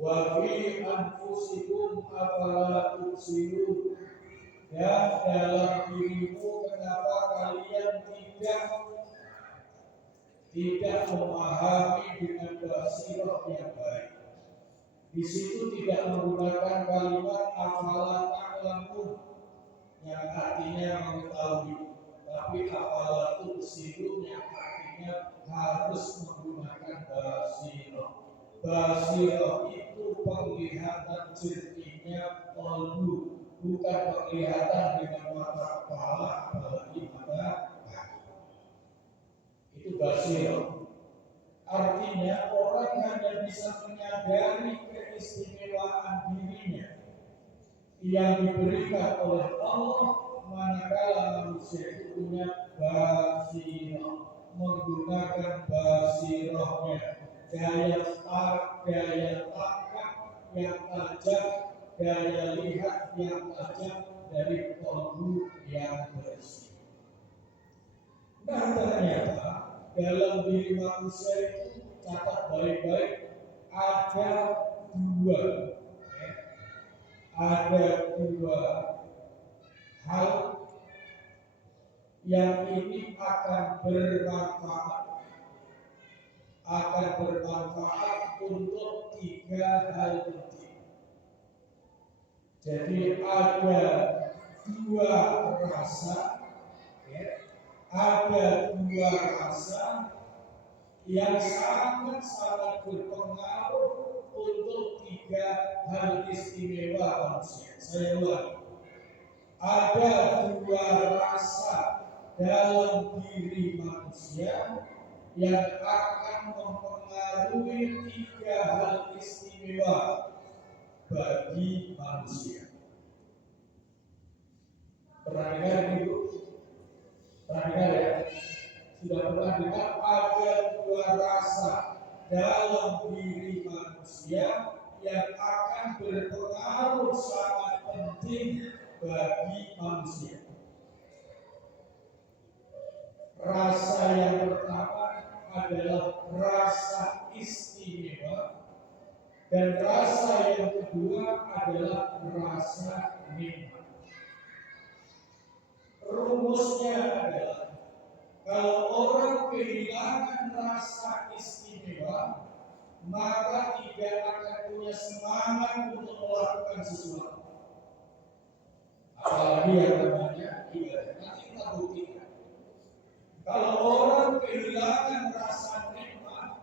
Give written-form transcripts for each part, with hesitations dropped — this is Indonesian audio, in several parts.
wa fi anfusikum afala tubsirun, dan dalam dirimu kenapa kalian tidak memahami dengan basirah yang baik. Di situ tidak menggunakan kalimat afala ta'lamun yang artinya mengetahui, tapi afala tubsirun yang artinya harus menggunakan basirah. Basirah itu penglihatan jerninya qalbu, bukan penglihatan dengan mata kepala apalagi mata kaki. Itu basirah. Artinya orang hanya bisa menyadari keistimewaan dirinya yang diberikan oleh Allah manakala manusia itu punya basirah, menggunakan basirahnya, daya tangkap yang tajam, daya lihat yang tajam dari qalbu yang bersih. Nah, ternyata dalam diri manusia itu, catat baik-baik, ada dua hal yang ini akan bermanfaat untuk tiga hal penting. Jadi ada dua rasa yang sangat berpengaruh untuk tiga hal istimewa manusia. Saya ulangi, ada dua rasa dalam diri manusia yang akan mempengaruhi tiga hal istimewa bagi manusia. Pernah dengar itu? Pernah dengar ya? Sudah pernah dengar ada dua rasa dalam diri manusia yang akan berpengaruh sangat penting bagi manusia. Rasa yang pertama adalah rasa istimewa, dan rasa yang kedua adalah rasa nikmat. Rumusnya adalah kalau orang kehilangan rasa istimewa, maka tidak akan punya semangat untuk melakukan sesuatu. Apalagi yang namanya ibadah. Nanti kita buktikan. Kalau orang kehilangan rasa nikmat,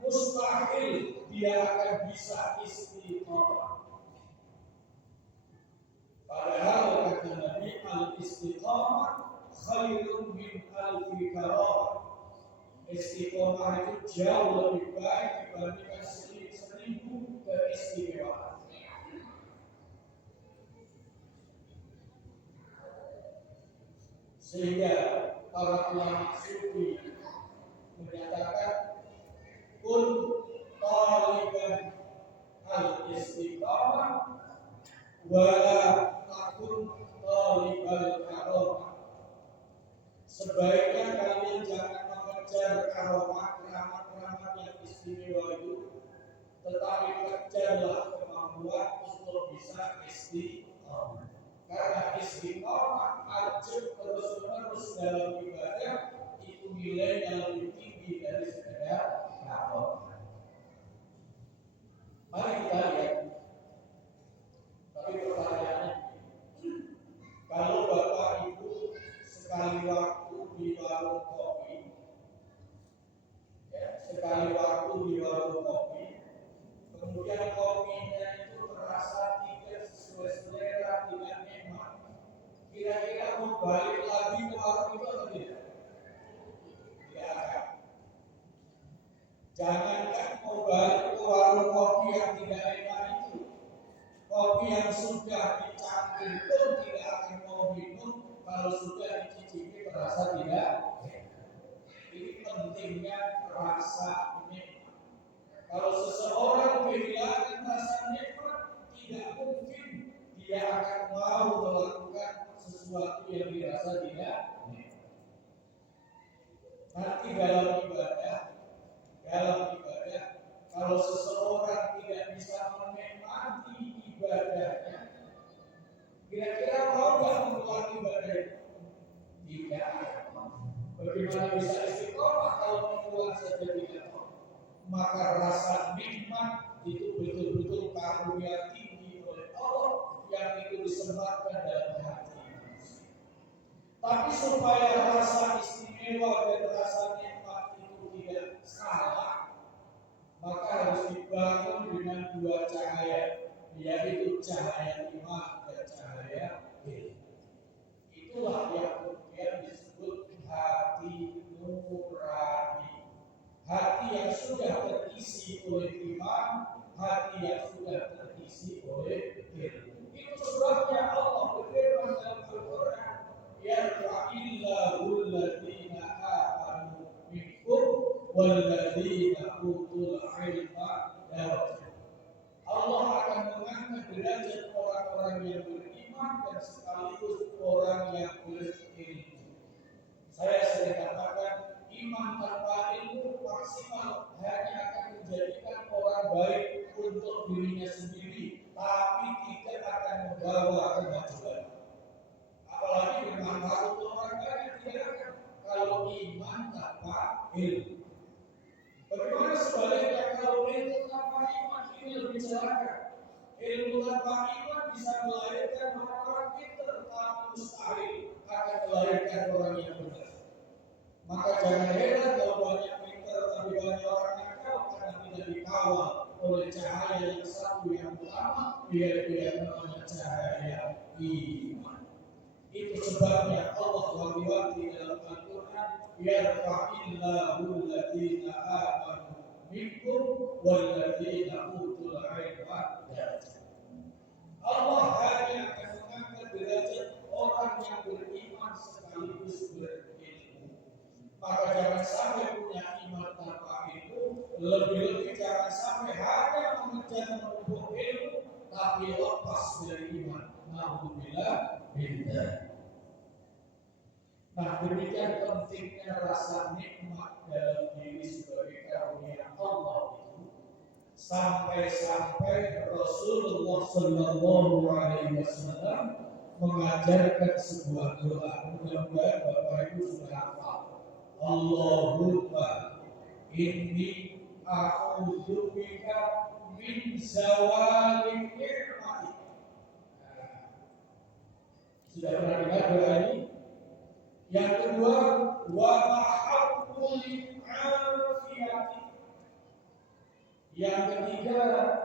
mustahil dia akan bisa istiqomah. Padahal kata Nabi, al-istiqomah khairun min alfi karamah. Istiqomah itu jauh lebih baik dibandingkan 1000 keistimewaan. Sehingga para ulama sufi menyatakan kun taliban al-istiqamah wala takun talibal karamah. Sebaiknya kalian jangan mengejar karomah, keramat-keramat yang istimewa itu, tetapi kejarlah kemampuan untuk bisa istiqomah. Karena istiqomah ajib terus-menerus dalam ibadah itu nilainya lebih tinggi dari sekedar karomah. Mari kita lihat. Tapi pertanyaannya, kalau Bapak Ibu sekali waktu di warung kopi, kemudian kopinya itu terasa tidak sesuai selera, tidak nikmat, kira-kira mau balik lagi ke warung itu atau tidak? Tidak akan. Jangankan mau balik ke warung kopi yang tidak enak itu, kopi yang sudah dicampur pun tidak akan mau minum kalau sudah dicicipi terasa tidak. Ini pentingnya rasa nikmat. Kalau seseorang kehilangan rasa nikmat, tidak mungkin dia akan mau melakukan sesuatu yang dirasa tidak nikmat. Nanti dalam ibadah, kalau seseorang tidak bisa Kira-kira mau nggak mengulangi badai? Tidak. Bagaimana bisa istiqomah kalau mengulang saja tidak mau? Maka rasa nikmat itu betul-betul karunia tinggi oleh Allah yang itu disematkan dalam hati manusia. Tapi supaya rasa istimewa dan rasa nikmat itu tidak salah, maka harus dibangun dengan dua cahaya, yaitu cahaya iman dan cahaya ilmu. Itulah yang kemudian disebut hati nurani. Hati yang sudah terisi oleh iman, hati yang sudah terisi oleh ilmu. Itu sebabnya Allah berfirman dalam Al-Quran, yarfa'illahu alladziina aamanu minkum walladziina utul ilma darajat. Allah akan mengangkat derajat orang-orang yang beriman dan sekaligus orang yang berilmu. Saya sering katakan, iman tanpa ilmu maksimal hanya akan menjadikan orang baik untuk dirinya sendiri, tapi tidak akan membawa kemajuan. Apalagi bermanfaat untuk orang lain, tidak akan. Kalau iman tanpa ilmu. Bagaimana sebaliknya kalau ilmu tanpa iman? Ini lebih celaka. Ilmu tanpa iman bisa melahirkan orang-orang pintar, tapi mustahil akan melahirkan orang yang benar. Maka jangan heran kalau banyak pintar tapi banyak orang nakal karena tidak dikawal oleh cahaya yang satu yang utama, dia namanya cahaya iman. Itu sebabnya Allah wanti-wanti dalam Al-Quran, yarfa'illahu alladziina aamanu minkum walladziina utul ilma darajat. Allah hanya akan mengangkat derajat orang yang beriman sekaligus berilmu. Maka jangan sampai punya iman tanpa ilmu, lebih-lebih jangan sampai hanya mengejar menumpuk ilmu tapi lepas dari iman. Alhamdulillah billah. Nah, demikian pentingnya rasa nikmat dalam diri sebagai karunia Allah itu, sampai-sampai Rasulullah Sallallahu Alaihi Wasallam mengajarkan sebuah doa. Mudah-mudahan Bapak Ibu sudah hafal. Allahumma inni a'udzubika min zawali ni'matik. Sudah pernah dengar doa ini? Yang kedua, wa mahabbul afiyati. Yang ketiga,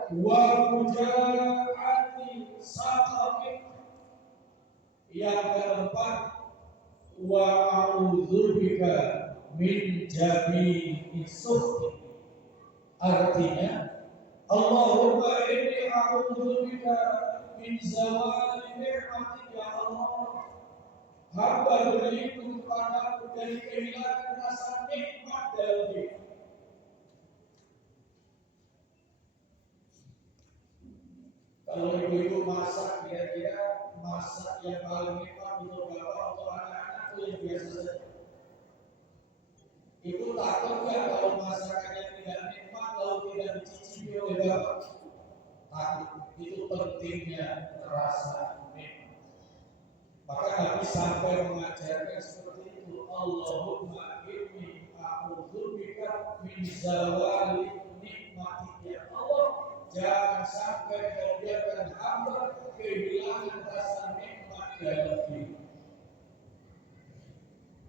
wa mujaati saqatik. Yang keempat, wa a'udzubika min jami'i sukhti. Artinya, Allahumma inni a'udzubika min zawali ni'matik, ya Allah. Hamba berlindung kepadamu dari kehilangan rasa nikmat dalam hidup. Kalau ibu-ibu masak, kira-kira masak yang paling nikmat untuk bapak, untuk anak-anak itu yang biasa saja. Ibu takut nggak kalau masakannya tidak nikmat, kalau tidak dicicipi oleh bapak? Takut. Itu pentingnya rasa nikmat. Maka Nabi sampai mengajarkan seperti itu. Allahumma inni a'udzubika min zawali nikmatik, ya Allah. Jangan sampai kau biarkan hamba kehilangan rasa nikmat dalam hidup.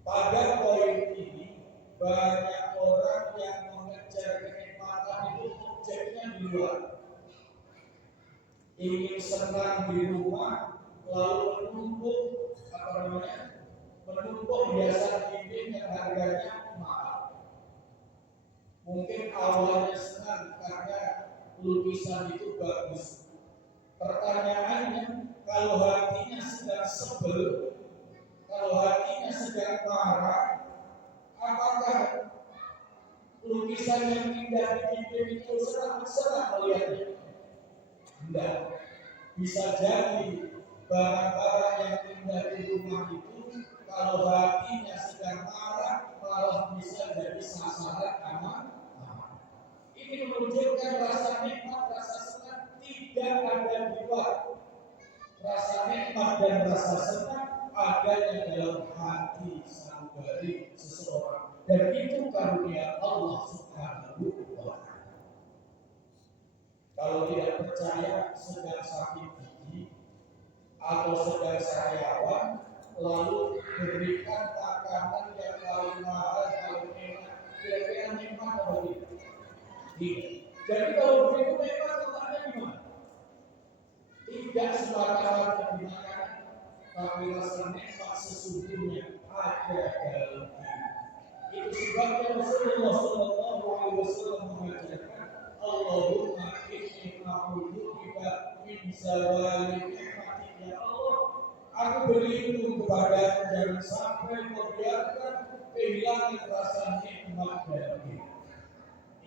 Pada poin ini banyak orang yang mengejar kenikmatan itu objeknya di luar. Ingin senang di rumah, lalu menumpuk hiasan dinding yang harganya mahal. Mungkin awalnya senang karena lukisan itu bagus. Pertanyaannya, kalau hatinya sedang sebel, kalau hatinya sedang marah, apakah lukisan yang indah di dinding itu senang melihatnya? Tidak. Bisa jadi barang-barang yang indah di rumah itu, kalau hatinya sedang marah, malah bisa jadi sasaran aman. Ini menunjukkan rasa nikmat, rasa senang tidak ada di luar. Rasa nikmat nikmat dan rasa senang adanya dalam hati sanubari seseorang, dan itu karunia Allah Subhanahu wa Ta'ala. Kalau tidak percaya, sedang sakit gigi atau sedang sariawan, lalu berikan makanan yang paling mahal, paling enak, kira-kira nikmat atau tidak? Tidak. Jadi kalau begitu nikmat letaknya di mana? Tidak semata-mata di makanan, tapi rasa nikmat sesungguhnya ada dalam diri. Itu sebabnya Rasulullah Shallallahu Alaihi Wasallam mengajarkan, Allahumma inni a'udzubika min zawali nikmatik, ya Allah, aku berlindung kepada jangan sampai membiarkan kehilangan rasa nikmat dari diri.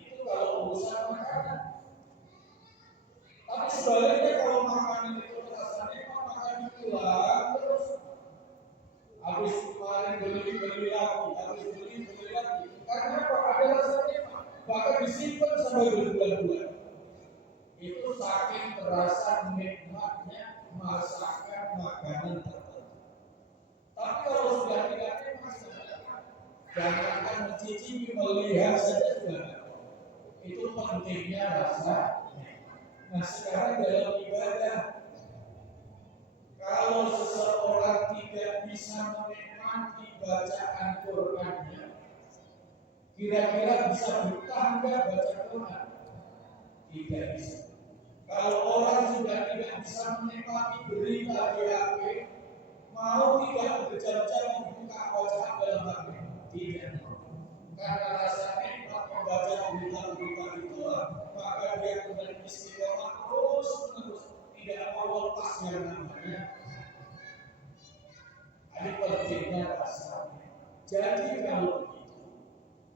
Itu kalau urusan makanan. Tapi sebaliknya kalau makanan itu terasa nikmat, maka diulang terus. Habis kemarin beli lagi, habis beli lagi. Karena apa? Ada rasa nikmat, bahkan disimpan sampai berbulan-bulan. Itu saking terasa nikmatnya masakan makanan tertentu. Tapi kalau sudah tidak nikmat, jangankan mencicipi, melihat saja sudah. Itu pentingnya rasa. Nah sekarang dalam ibadah, kalau seseorang tidak bisa menikmati bacaan Qur'annya, kira-kira bisa bertahan baca Qur'an? Tidak bisa. Kalau orang sudah tidak bisa menikmati berita di HP, mau tidak berjam-jam membuka bacaan dalam HP? Tidak. Karena rasa nikmat membaca berita-berita itu, maka dia kemudian istiqomah terus-menerus, tidak mau lepas yang namanya. Ini pentingnya rasa. Jadi kalau begitu,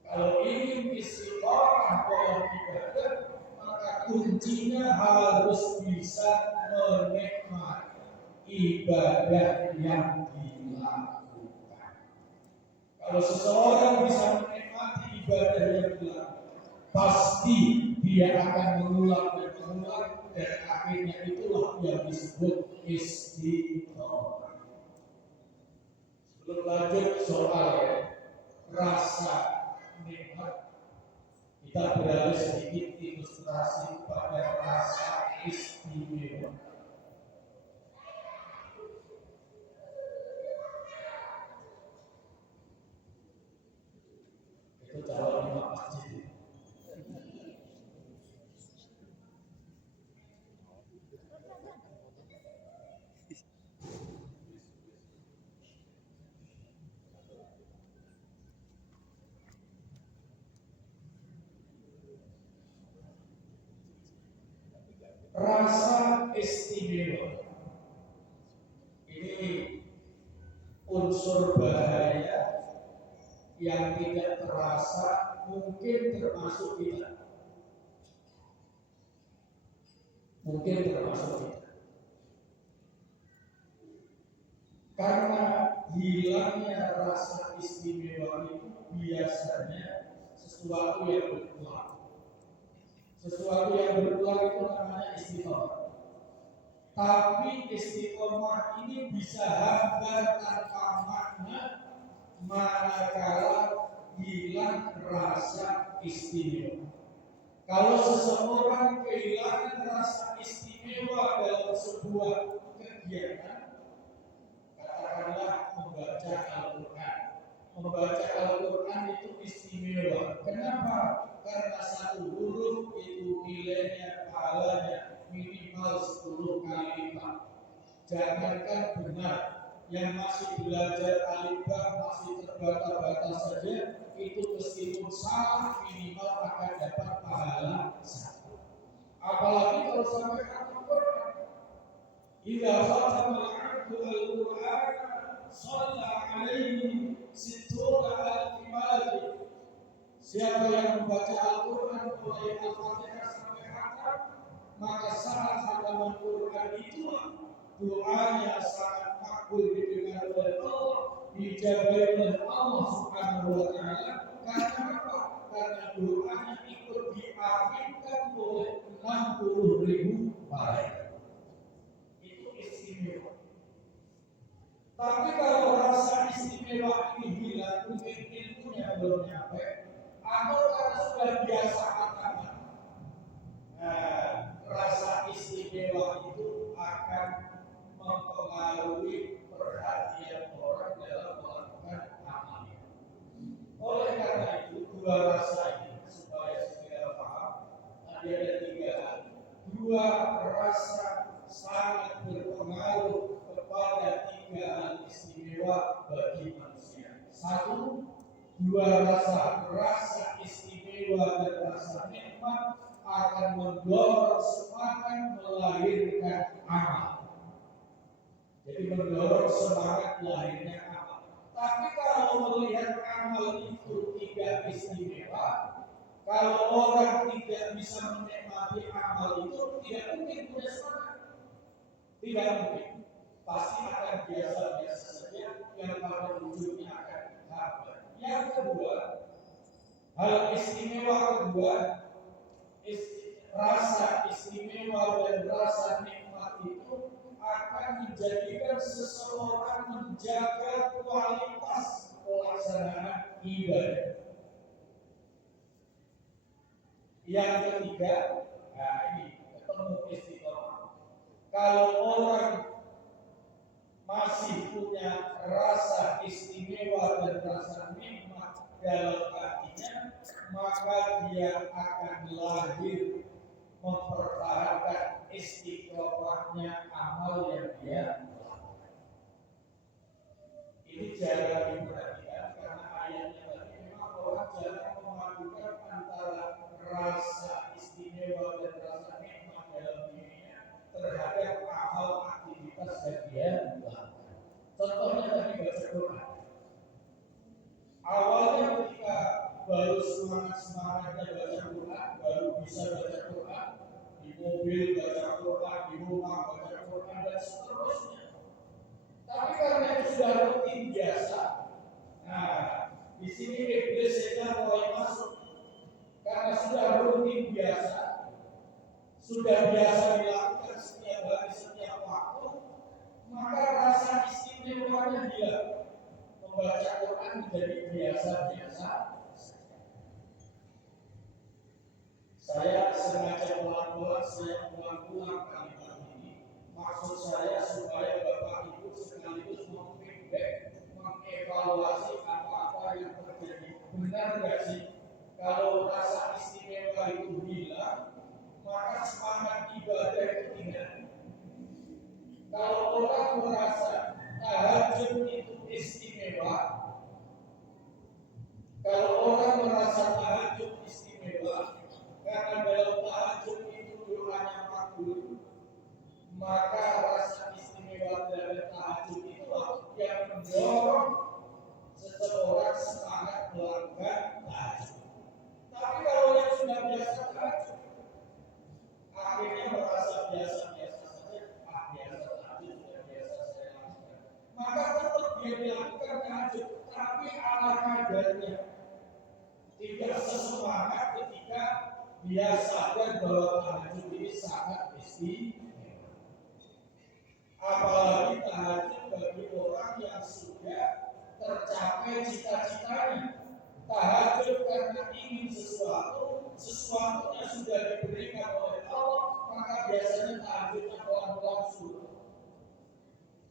kalau ingin istiqomah dalam ibadah, maka kuncinya harus bisa menikmati ibadah yang dilakukan. Kalau seseorang bisa menikmati ibadah yang dilakukan, pasti dia akan mengulang dan mengulang, dan akhirnya itulah yang disebut istiqomah. Sebelum lanjut soal rasa nikmat, kita beralih sedikit ilustrasi pada rasa istimewa. Itu calon imam masjid. Rasa istimewa ini unsur bahaya yang tidak terasa, mungkin termasuk kita. Karena hilangnya rasa istimewa itu biasanya sesuatu yang berulang. Sesuatu yang berulang itu namanya istiqomah. Tapi istiqomah ini bisa hambar tanpa makna manakala hilang rasa istimewa. Kalau seseorang kehilangan rasa istimewa dalam sebuah kegiatan, katakanlah membaca Al-Quran. Membaca Al-Quran itu istimewa. Kenapa? Karena satu huruf itu nilainya, pahalanya minimal 10 kali lipat. Jangankan benar, yang masih belajar alifba masih terbata-bata saja, itu meskipun salah minimal akan dapat pahala 1. Apalagi kalau sampai khatam Quran. Idza khatama al-'abdu al-Qur'an shalla 'alaihi 60,000 malaikat. Siapa yang membaca Al-Quran mulai Al-Fatihah sampai khatam, maka saat khataman Quran itu doanya sangat makbul didengar oleh Allah, dijabai oleh Allah Subhanahu wa Ta'ala. Karena apa? Karena doanya ikut diaminkan oleh 60.000 malaikat. Itu istimewa. Tapi kalau rasa istimewa ini hilang, mungkin ilmunya belum nyampe, atau karena sudah biasa makanan. Nah, rasa istimewa itu akan mempengaruhi perhatian orang dalam melakukan amal. Oleh karena itu, dua rasa ini supaya segera paham, ada tiga hal. Dua rasa sangat berpengaruh kepada tiga hal istimewa bagi manusia. Satu, dua rasa istimewa dan rasa nikmat akan mendorong semangat melahirkan amal. Jadi mendorong semangat lahirnya amal. Tapi kalau melihat amal itu tidak istimewa, kalau orang tidak bisa menikmati amal itu, tidak mungkin punya semangat. Tidak mungkin. Pasti akan biasa-biasa saja yang pada ujungnya akan hambar. Yang kedua, hal istimewa kedua, rasa istimewa dan rasa nikmat itu akan menjadikan seseorang menjaga kualitas pelaksanaan ibadah. Yang ketiga, nah ini ketemu istiqomah. Kalau orang masih punya rasa istimewa dan rasa nikmat dalam hatinya, maka dia akan lahir mempertahankan istiqomahnya amal yang dia lakukan. Ini jarang diperhatikan karena ayatnya tadi memang orang jarang memadukan antara rasa istimewa dan rasa nikmat dalam dirinya terhadap amal aktivitas yang dia lakukan. Contohnya tadi baca Quran. Awalnya ketika baru semangatnya baca Quran, baru bisa baca Quran, di mobil baca Quran, di rumah baca Quran dan seterusnya. Tapi karena itu sudah rutin biasa, nah di sini iblis sedang mulai masuk. Karena sudah rutin biasa, sudah biasa dilakukan setiap hari, setiap waktu, maka rasa istimewanya dia membaca Quran menjadi biasa-biasa. Saya sengaja pelan-pelan saya ulang-ulang kalimat ini. Maksud saya supaya Bapak Ibu sekaligus mengfeedback, mengevaluasi apa-apa yang terjadi. Benar nggak sih? Kalau rasa istimewa itu hilang, maka semangat ibadah itu hilang. Kalau orang merasa tahajud itu istimewa, kalau orang merasa tahajud istimewa, karena dalam tahajud itu doanya makbul, maka rasa istimewa dari tahajud itulah yang mendorong seseorang semangat melakukan tahajud. Tapi kalau yang sudah biasa tahajud, akhirnya merasa biasa-biasa saja, biasa tahajud sudah biasa saya lakukan. Maka tetap dia dilakukan tahajud, tapi ala kadarnya, tidak sesemangat ketika dia sadar bahwa tahajud ini sangat istimewa. Apalagi tahajud bagi orang yang sudah tercapai cita-citanya. Tahajud karena ingin sesuatunya sudah diberikan oleh Allah, maka biasanya tahajudnya pelan-pelan surut.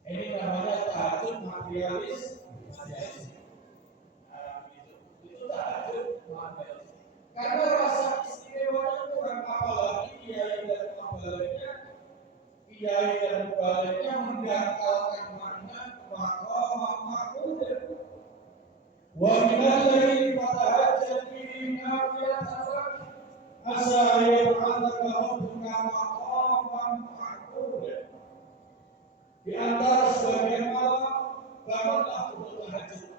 Ini namanya tahajud materialis. Itu tahajud materialis. Karena rasa istimewanya kurang, apalagi kiai dan mubaliknya mendangkalkan makna maqam. Wa minal laili fatahajjad bihi nafilatan asa yab'athaka rabbuka maqaman mahmuda. Di antara sebagian malam bangunlah untuk tahajud.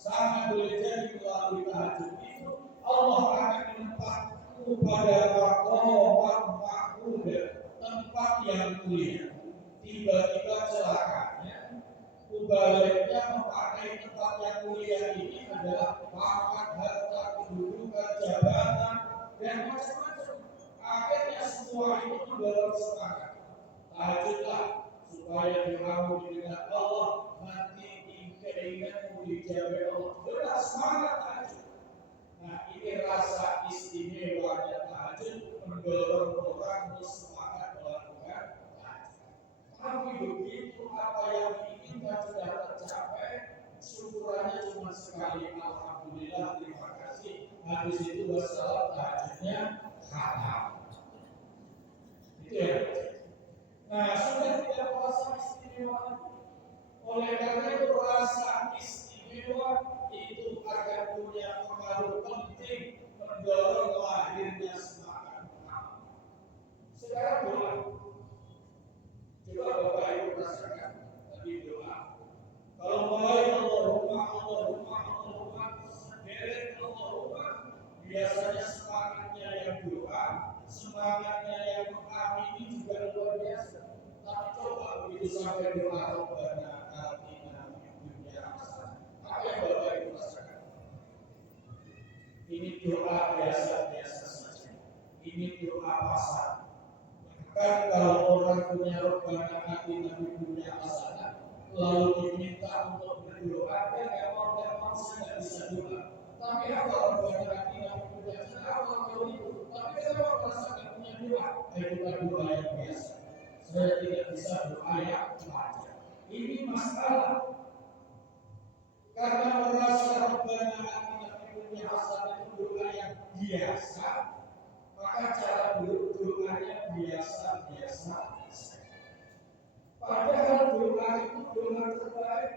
Sangat boleh jadi melalui tahajud itu Allah akan menempatmu pada maqaman mahmuda, tempat yang mulia. Tiba-tiba celakanya mubaliknya memakai tempat yang mulia ini adalah pangkat, harta, kedudukan, jabatan, dan macam-macam. Akhirnya semua itu mendorong semangat. Tahajudlah supaya doamu didengar Allah, nanti keinginanmu dijawab Allah. Benar, semangat tahajud. Nah, ini rasa istimewanya tahajud mendorong orang untuk semangat melakukan tahajud. Tapi begitu apa yang diinginkan sudah tercapai, syukurannya cuma sekali, alhamdulillah, terima kasih. Habis itu wassalam, tahajudnya khatam. Itu ya. Nah, sudah tidak merasa istimewa. Oleh karena itu rasa istimewa itu akan punya pengaruh penting mendorong lahirnya semangat. Sekarang doa. Coba Bapak Ibu rasakan tadi doa. Kalau mulai Allahumma sendiri Allahumma, biasanya semangatnya yang doa, semangatnya yang mengamini juga luar biasa. Tapi coba begitu sampai doa Rabbana atina fid dunya hasanah. Apa yang Bapak Ibu rasakan? Ini doa biasa-biasa saja. Ini doa pasar. Bahkan kalau orang punya Rabbana atina fid dunya hasanah, lalu diminta untuk berdoa, dia nggak mau saya nggak bisa doa. Tapi apa Rabbana atina fid dunya hasanah? Apa kalau itu? Tapi kenapa merasa nggak punya doa? Itu doa yang biasa. Saya tidak bisa doa yang wajar. Ini masalah. Karena merasa Rabbana atina fid dunya hasanah itu doa yang biasa, maka cara doanya biasa-biasa. Padahal doa itu doa terbaik.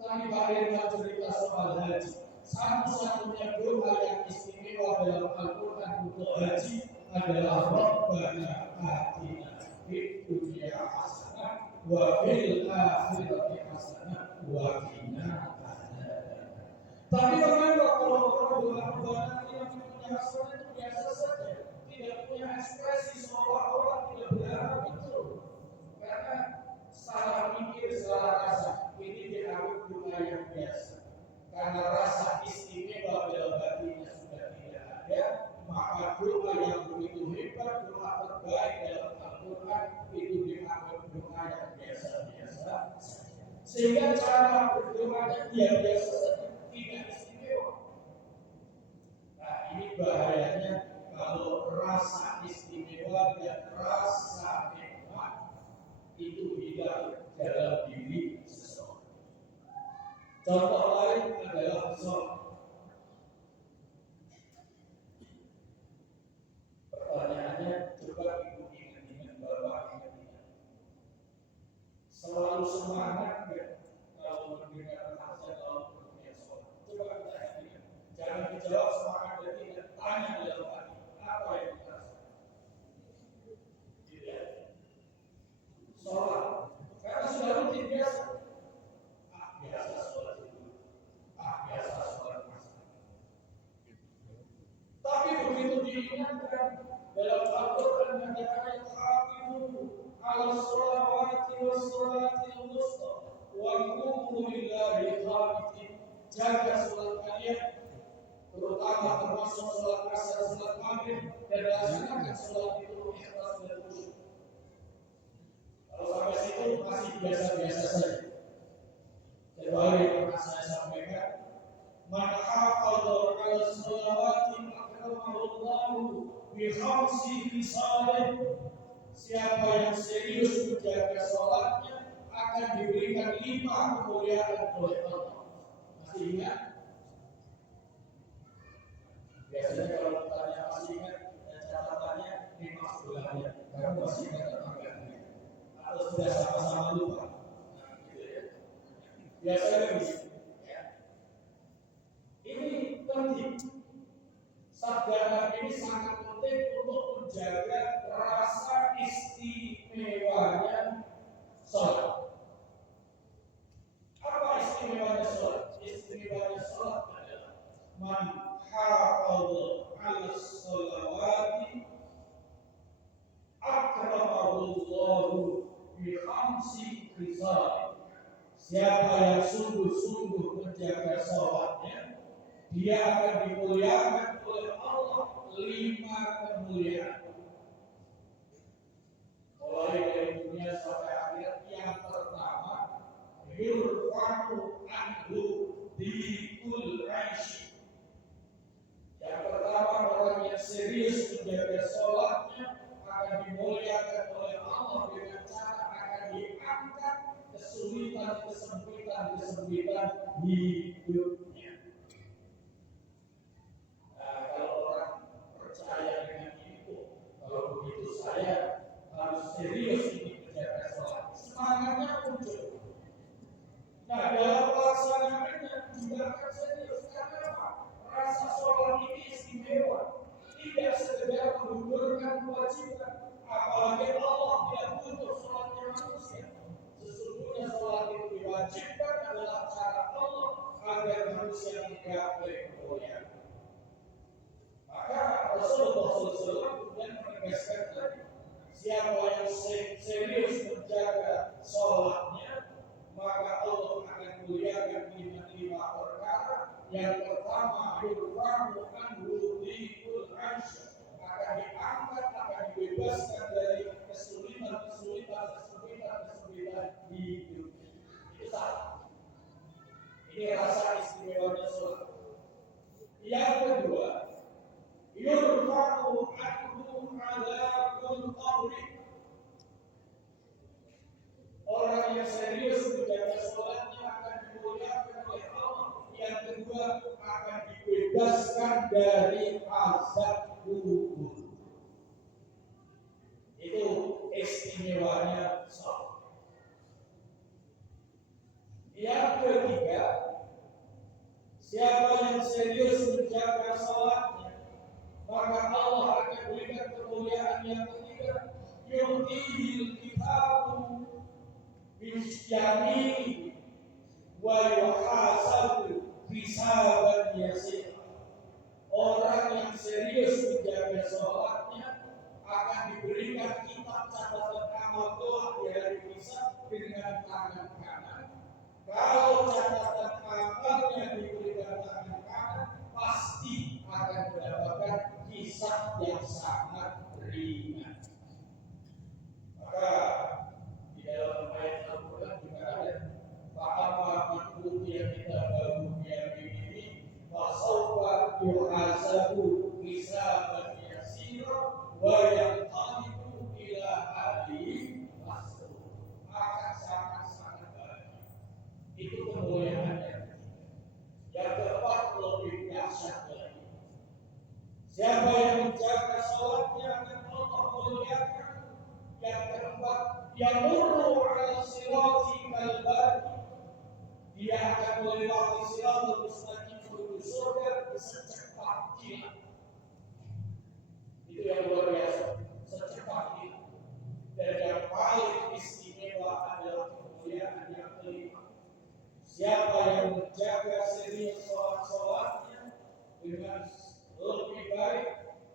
Tadi Pak cerita soal haji. Satu-satunya doa yang istimewa dalam Al-Quran untuk haji adalah Rabbana atina fid dunya hasanah wa fil akhirati hasanah wa qina adzabannar. Tapi bagaimana kalau orang doa Rabbana atina fid dunya hasanah itu biasa saja, tidak punya ekspresi seolah-olah tidak berharap itu, karena salah mikir, salah rasa. Ini dianggap doa yang biasa. Karena rasa istimewa dalam hatinya sudah tidak ada, maka doa yang begitu hebat, doa terbaik dalam Al-Quran itu dianggap doa yang biasa-biasa. Sehingga cara berdoanya biasa saja, tidak istimewa. Nah, ini bahayanya kalau rasa istimewa dan rasa hebat itu hilang dalam diri seseorang. Contoh lain adalah sholat. Pertanyaannya, coba ibu ingat-ingat, bapak ingat-ingat. Selalu semangat nggak kalau mendengar azan kalau berniat sholat? Coba kita ingat. Jangan dijawab semangat dan tidak. Tanya dalam hati, apa yang dirasakan? Tidak. Sholat. Karena sudah rutin biasa. Biasa sholat itu. Biasa sholat masuk. Tapi begitu diingatkan dalam Al-Quran menyatakan hafizu 'ala sholawati was sholatil wusta wa qumu lillahi qanitin. Jaga sholat kalian, terutama termasuk sholat asar, sholat maghrib, dan laksanakan sholat itu ikhlas dan khusyuk. Kalau sampai situ masih biasa-biasa saja. Sebab yang pernah saya sampaikan, man hafadha 'ala sholawati akramahu bi khamsi khisalin. Siapa yang serius menjaga sholatnya akan diberikan 5 kemuliaan oleh Allah. Masih ingat? Biasanya kalau bertanya masih ingat, dan catatannya 5 sebelahnya. Kamu masih ingat atau enggak? Atau sudah sama-sama lupa? Nah, gitu ya. Biasanya begitu. Ya. Ini penting. Sabda Nabi ini sangat penting untuk menjaga rasa istimewanya sholat. Apa istimewanya sholat? Istimewanya sholat adalah man hafadha 'ala sholawati akramahu Allahu bi khamsi khisal. Siapa yang sungguh-sungguh menjaga sholatnya, dia akan dimuliakan oleh Allah 5 kemuliaan. Mulai dari dunia sampai akhirat, yang yurfa'u anhu dikul aishi. Yang pertama, orang yang serius menjaga sholatnya akan dimuliakan oleh Allah dengan cara akan diangkat kesulitan, kesempitan hidupnya. Nah, kalau orang percaya dengan itu, kalau begitu saya harus serius ini menjaga sholat, semangatnya muncul. Nah, dalam pelaksanaannya juga akan serius. Karena apa? Rasa sholat ini istimewa, tidak sekedar menggugurkan kewajiban. Apalagi Allah tidak butuh sholatnya manusia. Sesungguhnya sholat itu diwajibkan adalah cara Allah agar manusia menggapai kemuliaan. Maka Rasulullah SAW kemudian menegaskan tadi, siapa yang serius menjaga sholatnya, maka Allah akan muliakan lima perkara. Yang pertama, yurfa'u anhu dikul aishi, akan diangkat, akan dibebaskan dari kesulitan hidup. Itu satu. Ini rasa istimewanya sholat. Yang kedua, yurfa'u anhu adzabul qabri. Orang yang serius menjaga sholatnya akan dimuliakan oleh Allah. Yang kedua, akan dibebaskan dari azab kubur. Itu istimewanya sholat. Yang ketiga, siapa yang serius menjaga sholatnya, maka Allah akan berikan kemuliaan yang ketiga, yu'tihil kitabu bisyamini wa yuhasabu hisaban yasir. Orang yang serius menjaga sholatnya akan diberikan kitab catatan amal doa di hari hisab dengan tangan kanan. Kalau catatan amalnya diberikan tangan kanan, pasti akan mendapatkan hisab yang sangat ringan. Maka di dalam ayat Al-Quran juga ada fa'amma man utiya kitabahu biyaminihi fasawfa yuhasabu hisaban yasira wa yanqalibu ila ahlihi masrura. Akan sangat-sangat bahagia. Itu kemuliaannya. Yang keempat, lebih dahsyat lagi. Siapa yang menjaga sholatnya akan Allah muliakan. Yang keempat, yamurru ala sirati kalbari. Dia akan melewati siratul mustaqim menuju surga secepat kilat. Itu yang luar biasa, secepat kilat. Dan yang paling istimewa adalah kemuliaan yang kelima. Siapa yang menjaga serius sholat-sholatnya dengan lebih baik,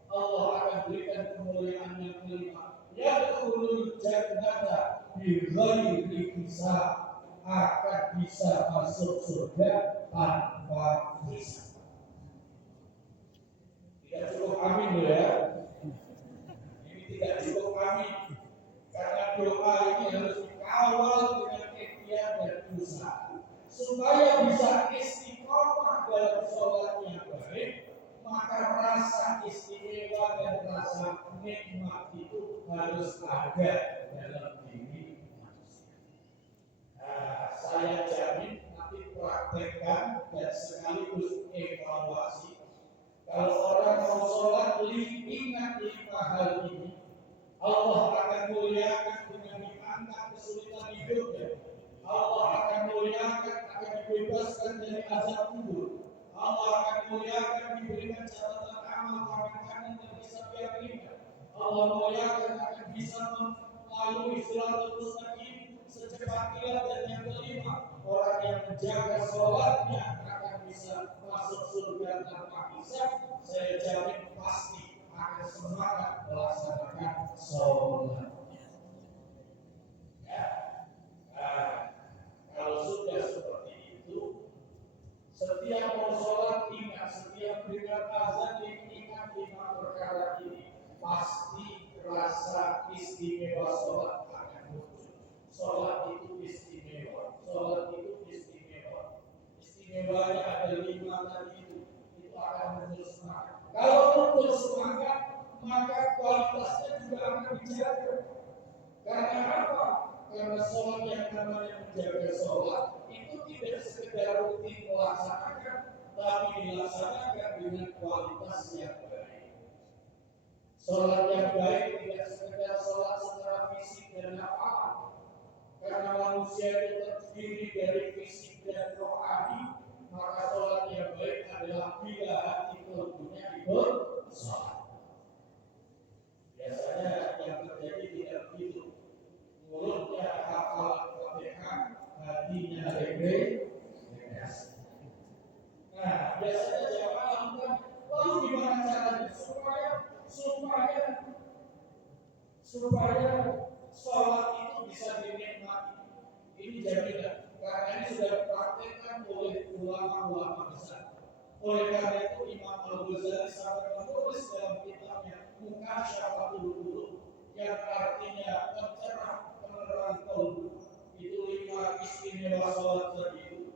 Allah akan berikan kemuliaan yang kelima. Yadkhulul jannata bighairi hisab, akan bisa masuk surga tanpa hisab. Tidak cukup amin loh ya. Ini tidak cukup amin. Karena doa ini harus dikawal dengan ikhtiar dan usaha. Supaya bisa istiqomah dalam sholat yang baik, maka rasa istimewa dan rasa nikmat itu harus ada dalam diri manusia. Nah, saya jamin nanti praktekkan dan sekaligus evaluasi. Kalau orang mau sholat, ingat 5 hal ini. Allah akan muliakan dengan diangkat kesulitan hidupnya. Allah akan muliakan, akan dibebaskan dari azab kubur. Allah akan muliakan, diberikan catatan amal tangan kanan dan hisab yang ringan. Allah muliakan, akan bisa melalui siratul mustaqim secepat kilat. Dan yang kelima, orang yang menjaga sholatnya akan bisa masuk surga tanpa hisab. Saya jamin pasti akan semangat melaksanakan sholatnya. Ya. Nah, kalau sudah seperti itu, setiap mau sholat ingat, setiap dengar azan ingat 5 perkara ini, pasti rasa istimewa sholat akan muncul. Sholat itu istimewa, sholat dijaga. Karena apa? Karena sholat yang namanya menjaga sholat itu tidak sekedar rutin melaksanakan, tapi dilaksanakan dengan kualitas yang baik. Sholat yang baik tidak sekedar sholat secara fisik dan hafalan. Karena manusia itu terdiri dari fisik dan rohani, maka sholat yang baik adalah bila hati kalbunya ikut sholat. Biasanya yang terjadi tidak begitu. Mulutnya hafal Fatihah, hatinya rekreasi. Nah, biasanya jamaah lakukan, lalu gimana caranya supaya sholat itu bisa dinikmati? Ini jaminan, karena ini sudah dipraktekkan oleh ulama-ulama besar. Oleh karena itu Imam Al-Ghazali sampai menulis dalam kitabnya Muqasyafatul Qulub, yang artinya mencerah penerang kalbu. Itu 5 istimewa sholat tadi.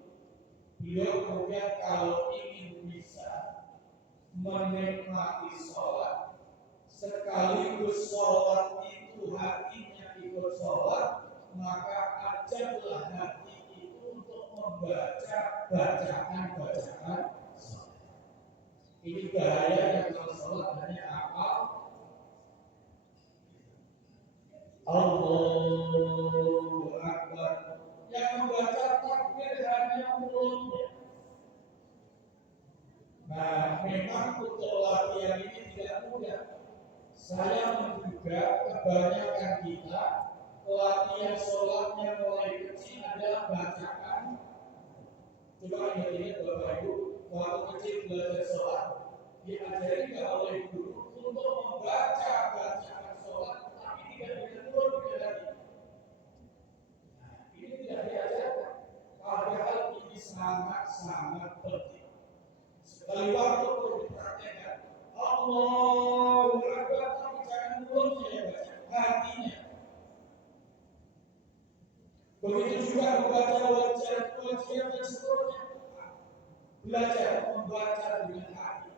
Beliau kemudian kalau ingin bisa menikmati sholat, sekaligus sholat itu hatinya ikut sholat, maka ajaklah hati itu untuk membaca bacaan-bacaan sholat. Ini bahayanya kalau sholat hanya hafal Allahu Akbar, yang membaca takbir hanya mulutnya. Nah, memang untuk latihan ini tidak mudah. Saya menduga kebanyakan kita latihan sholatnya mulai kecil adalah bacaan. Coba ingat-ingat Bapak Ibu, waktu kecil belajar sholat, diajari nggak oleh guru untuk membaca bacaan sholat, tapi tidak ditegur lagi. Nah, ini tidak diajarkan. Padahal ini sangat-sangat penting. Sekali waktu perlu dipraktekkan. Allahu Akbar, tapi jangan mulutnya ya baca, hatinya. Begitu juga membaca wajian dan seterusnya. Belajar membaca dengan hati.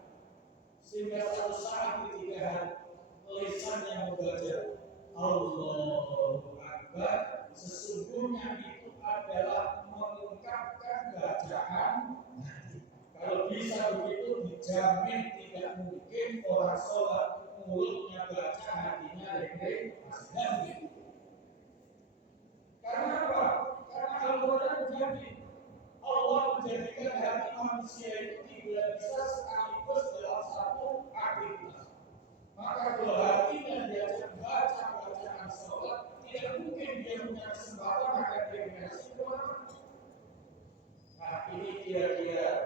Sehingga suatu saat ketika lisan yang membaca Allahu Akbar, sesungguhnya itu adalah mengungkapkan bacaan hati. Kalau bisa begitu, dijamin tidak mungkin orang sholat mulutnya baca, hatinya rekreasi. Karena apa? Karena Al-Quran menjamin Allah menjadikan hati manusia itu tidak bisa sekaligus dalam satu aktivitas. Maka kalau hatinya diajak baca bacaan sholat, tidak mungkin dia punya kesempatan akan rekreasi kemana-mana. Nah, ini kira-kira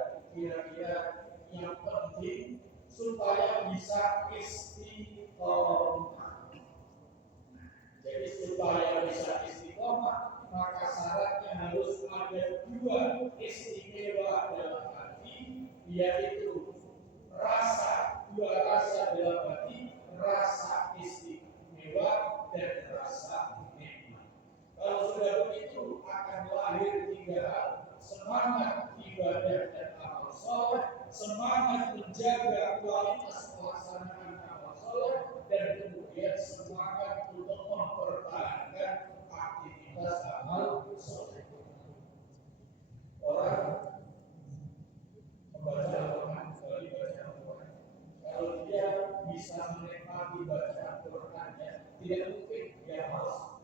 yang penting supaya bisa istiqomah. Jadi supaya bisa istiqomah, maka syaratnya harus ada 2 istimewa dalam hati, yaitu 2 rasa dalam hati, rasa istimewa dan rasa nikmat. Kalau sudah begitu akan lahir 3 hal: semangat ibadah dan amal soleh, semangat menjaga kualitas pelaksanaan amal soleh, dan kemudian semangat untuk mempertahankan aktivitas amal soleh. Orang membaca Al-Quran, kalau dia bisa menikmati bacaan Al-Qurannya, tidak mungkin dia malas.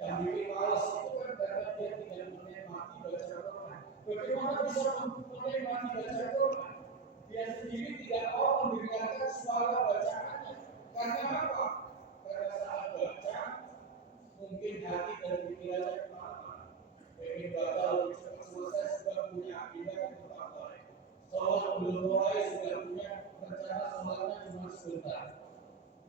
Yang bikin malas itu kan karena dia tidak menikmati bacaan Al-Quran. Bagaimana bisa menikmati bacaan Al-Quran? Dia sendiri tidak mau mendengarkan suara bacaannya. Karena apa? Karena saat baca, mungkin hati dan pikirannya kemana-mana. Pengen batal cepat selesai, sudah punya akibat tetap baik. Sholat belum mulai, sudah punya rencana sholatnya cuma sebentar.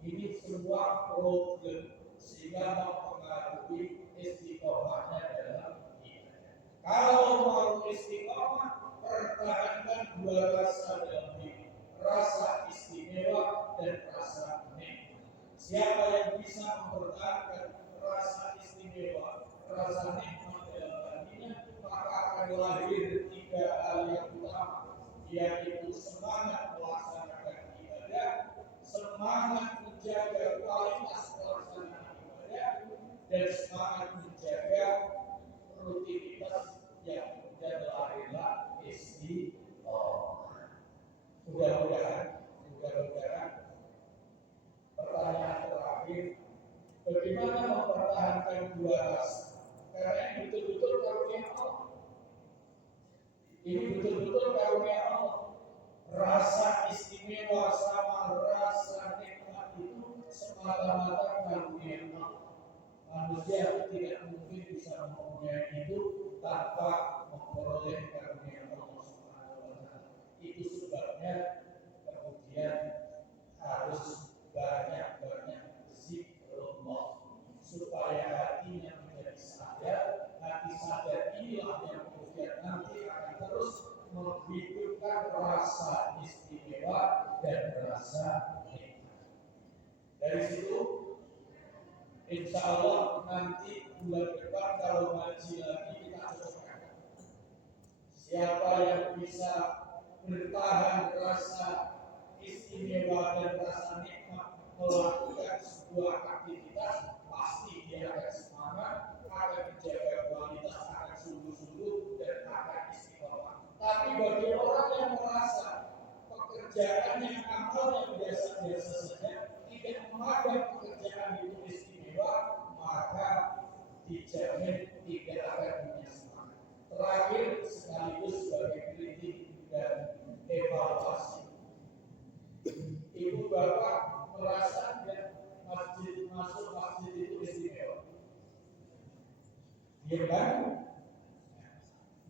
Ini semua problem, sehingga mempengaruhi istiqomahnya dalam ibadah. Kalau mau istiqomah, pertahankan 2 rasa dalam diri, rasa istimewa dan rasa nikmat. Siapa yang bisa mempertahankan rasa istimewa, rasa nikmat dalam hatinya, maka akan lahir 3 hal yang utama, yaitu semangat melaksanakan ibadah, semangat menjaga kualitas pelaksanaan dan semangat menjaga rutinitas yang kemudian lahirlah istiqomah. Mudah-mudahan pertanyaan terakhir, bagaimana mempertahankan dua rasa? Karena ini betul-betul karunia Allah. Ini betul-betul karunia Allah. Rasa istimewa sama rasa nikmat itu semata-mata karunia Allah. Manusia tidak mungkin bisa mempunyai itu tanpa memperoleh karunia Allah Subhanahu wa Ta'ala. Itu sebabnya kemudian harus banyak-banyak zikrullah supaya hatinya menjadi sadar. Hati sadar inilah yang kemudian nanti akan terus menghidupkan rasa istimewa dan rasa nikmat. Dari situ, insya Allah nanti bulan depan kalau ngaji lagi kita cocokkan. Siapa yang bisa bertahan rasa istimewa dan rasa nikmat melakukan sebuah aktivitas, pasti dia akan semangat, akan menjaga kualitas, akan sungguh-sungguh dan akan istiqomah. Tapi bagi orang yang merasa pekerjaannya, amalnya biasa-biasa saja, tidak memandang pekerjaan itu istimewa, maka dijamin tidak akan punya semangat. Terakhir sekaligus sebagai kritik dan evaluasi. Ibu bapak merasa masuk masjid itu istimewa. Iya kan?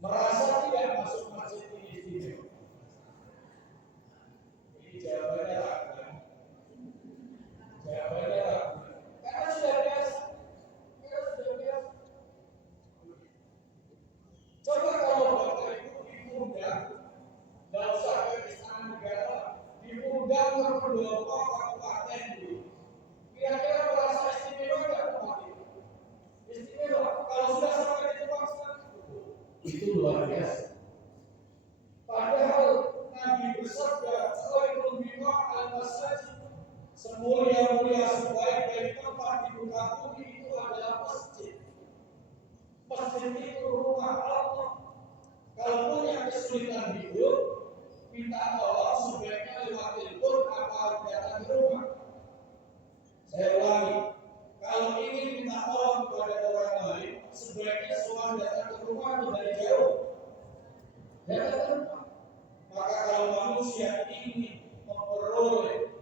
Merasa tidak masuk masjid ini istimewa. Ini jawabannya ragu. Jawabannya ragu. Karena sudah biasa. Coba kalau bapak ibu diundang, nggak usah ke istana negara, diundang ke pendopo kabupaten dulu. Kira-kira merasa istimewa nggak tempat itu? Istimewa. Kalau sudah sampai di tempat itu luar biasa. Padahal Nabi bersabda, "Khairul bima al-masajid." Semulia-mulia sebaik-baik tempat di muka bumi itu adalah masjid. Masjid itu rumah Allah. Kalau punya kesulitan hidup, minta tolong sebaiknya lewat telepon atau datang ke rumah. Saya ulangi, kalau ingin minta tolong kepada orang lain, sebaiknya soal datang ke rumah atau dari jauh. Datang ke rumah. Maka kalau manusia ingin memperoleh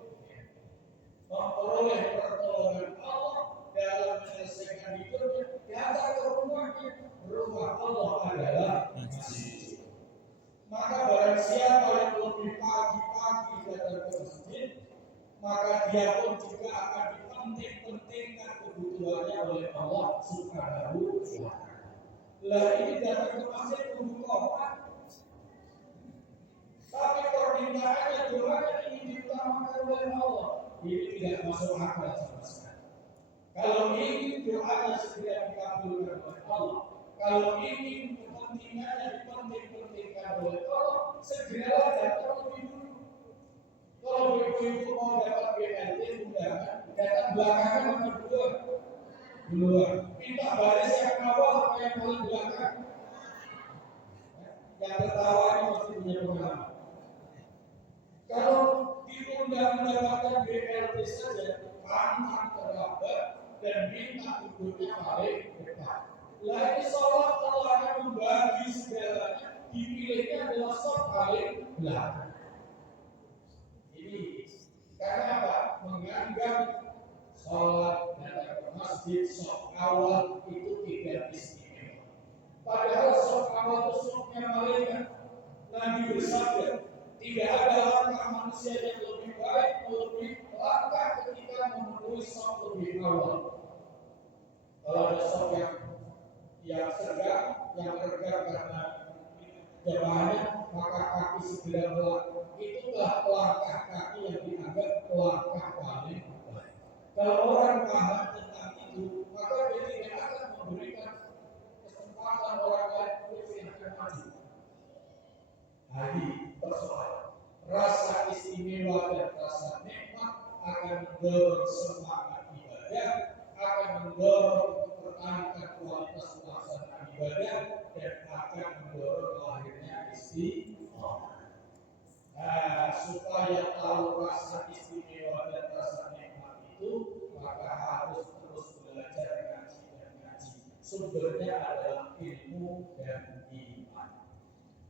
pertolongan Allah dalam menyelesaikan hidupnya, datang ke rumahnya. Rumah Allah adalah masjid. Maka barang siapa yang lebih pagi-pagi datang ke masjid, maka dia pun juga akan dipenting-pentingkan kebutuhannya oleh Allah Subhanahu wa Ta'ala. Lah ini datang ke masjid untuk apa? Tapi permintaannya doanya ingin diutamakan oleh Allah. Ini tidak masuk akal sama sekali. Kalau ingin doanya segera dikabulkan oleh Allah, kalau ingin kepentingannya dipenting-pentingkan oleh Allah, segeralah datang lebih dulu. Kalau ibu-ibu mau dapat BLT, undangan, datang belakangan atau duluan. Minta baris yang awal apa yang paling belakang. Yang tertawa ini masih punya pengalaman. Kalau diundang mendapatkan BLT saja, pantang terlambat dan minta duduknya paling depan. Lagi sholat Allah akan membagi segalanya, dipilihnya adalah sholat paling belakang. Ini karena apa? Menganggap sholat datang ke masjid sholat awal itu tidak istimewa. Padahal sholat awal itu sholatnya malaikat. Nabi bersabda, tidak ada langkah manusia yang lebih baik, lebih langkah ketika memenuhi sholat lebih awal. Kalau ada sholat yang segar, yang regap karena jamaahnya, maka kaki segera melangkah. Itulah langkah kaki yang dianggap langkah paling baik. Kalau orang paham tentang itu, maka dia tidak akan memberikan kesempatan orang lain untuk silahkan maju. Jadi persoalan rasa istimewa dan rasa nikmat akan mendorong semangat ibadah, akan mendorong supaya tahu rasa istimewa dan rasa nikmat itu, maka harus terus belajar ngaji dan ngaji. Sumbernya adalah ilmu dan iman.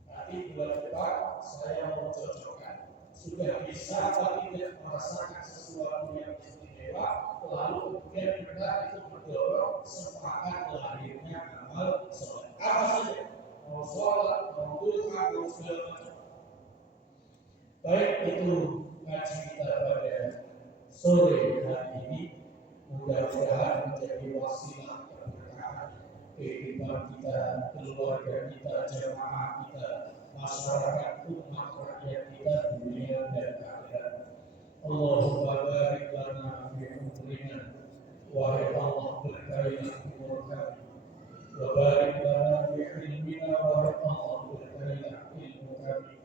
Nanti bulan depan saya mau cocokkan. Sudah bisa atau tidak merasakan sesuatu yang istimewa, lalu kemudian kita itu mendorong semangat lahirnya amal soleh. Apa saja? Mau sholat, mau duha, mau segala macam. Baik, itu ngaji kita pada sore hari ini. Mudah-mudahan menjadi wasilah keberkahan kehidupan kita, keluarga kita, jemaah kita, masyarakat, umat rakyat kita, dunia dan akhirat. Allahumma barik lana fi umrina, wahai Allah berkailah umur kami. Wa barik lana fi ilmina, wahai Allah berkailah ilmu kami.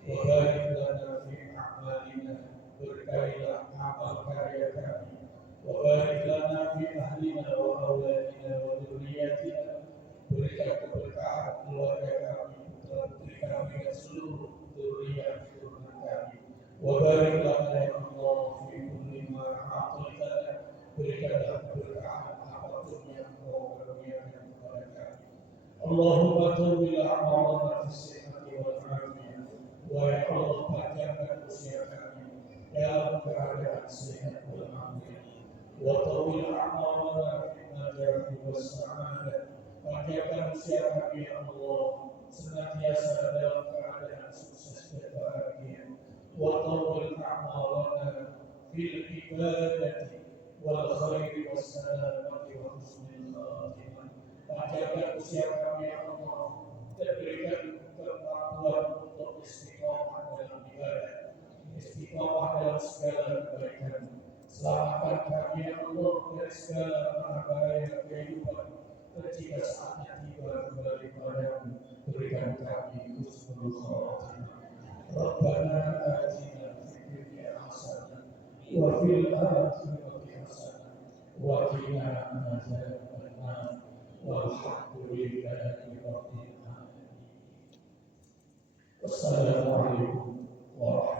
Wa barik lana fi a'malina, berkailah amal karya kami. Wa barik lana fi ahlina wa awladina wa dzurriyyatina, berikan keberkahan keluarga kami, putra-putri kami dan seluruh dzurriyyat keturunan kami. Wa barik lana ya Allah fi kulli ma a'taitana, berikanlah keberkahan apapun yang Engkau karuniakan kepada kami. Allahumma tawwil a'malana fi sihhati wal afiyah, wa ya Allah panjangkan usia kami dalam keadaan sehat wal afiyah. Wa tawwil a'malana fi najati was sa'adah, panjangkan usia kami ya Allah senantiasa dalam keadaan sukses dan bahagia. Wa tawwil a'malana fil ibadati wal khairi was salamati wa husnil khatimah, panjangkan usia kami ya Allah dan berikan kemampuan untuk istiqomah dalam ibadah, istiqomah dalam segala kebaikan. Selamatkan kami ya Allah dari segala bahaya kehidupan, dan jika saatnya tiba kembali padamu, berikan kami husnul khatimah. Rabbana atina fid dunya hasanah wa fil akhirati hasanah wa qina adzabannar. Walhamdulillahi rabbil alamin. Wassalamualaikum warahmatullahi wabarakatuh.